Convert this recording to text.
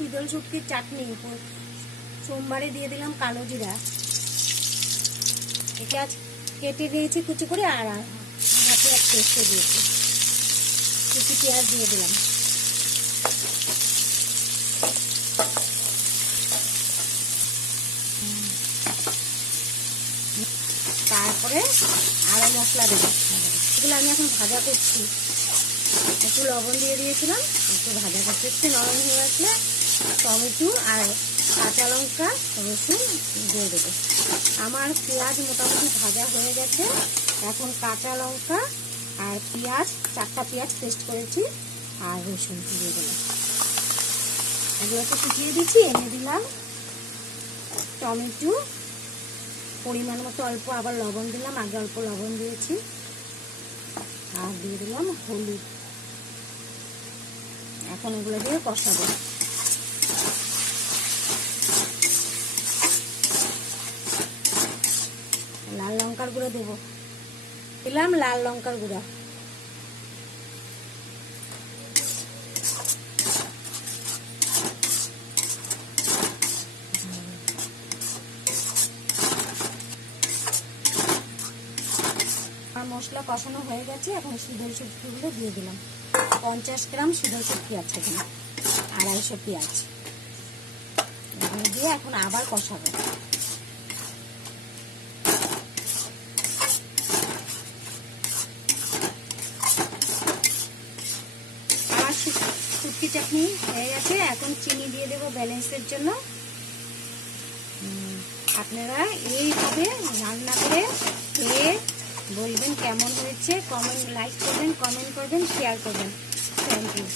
শীতল শুটকির চাটনি সোমবারে দিয়ে দিলাম কালো জিরা, পেঁয়াজ কেটে দিয়েছি কুচি করে, আর পেঁয়াজ পেস্টে দিয়েছি, কুচি পেঁয়াজ দিয়ে দিলাম। তারপরে আরো মশলা দেবো, এগুলো আমি এখন ভাজা করছি। একটু লবণ দিয়ে দিয়েছিলাম, একটু ভাজা করতে একটু নরম হয়ে আসলে টমেটো আর কাঁচা লঙ্কা রসুন দিয়ে দেবো। আমার পেঁয়াজ মোটামুটি ভাজা হয়ে গেছে। এখন কাঁচা লঙ্কা আর পেঁয়াজ, 4টা পেঁয়াজ পেস্ট করেছি, আর রসুন দিয়ে দিলাম। এগুলোকে শুকিয়ে দিচ্ছি। এনে দিলাম টমেটো, পরিমাণ মতো অল্প আবার লবণ দিলাম, আগে অল্প লবণ দিয়েছি, আর দিয়ে দিলাম হলুদ। এখন এগুলো দিয়ে কষাবো। লাল লঙ্কার গুঁড়ো দেবো, দিলাম লাল লঙ্কার গুঁড়া, আর মশলা কষানো হয়ে গেছে। এখন শীতল শুটকিগুলো দিয়ে দিলাম। 50 গ্রাম শীতল শুটকি আছে এখানে, 250 পেঁয়াজ দিয়ে এখন আবার কষাবো। আমার শুটকি চাটনি হয়ে গেছে। এখন চিনি দিয়ে দেবো ব্যালেন্সের জন্য। আপনারা এইভাবে রান্না করে খেয়ে বলবেন কেমন হয়েছে। লাইক করবেন, কমেন্ট করবেন, শেয়ার করবেন। Thank you.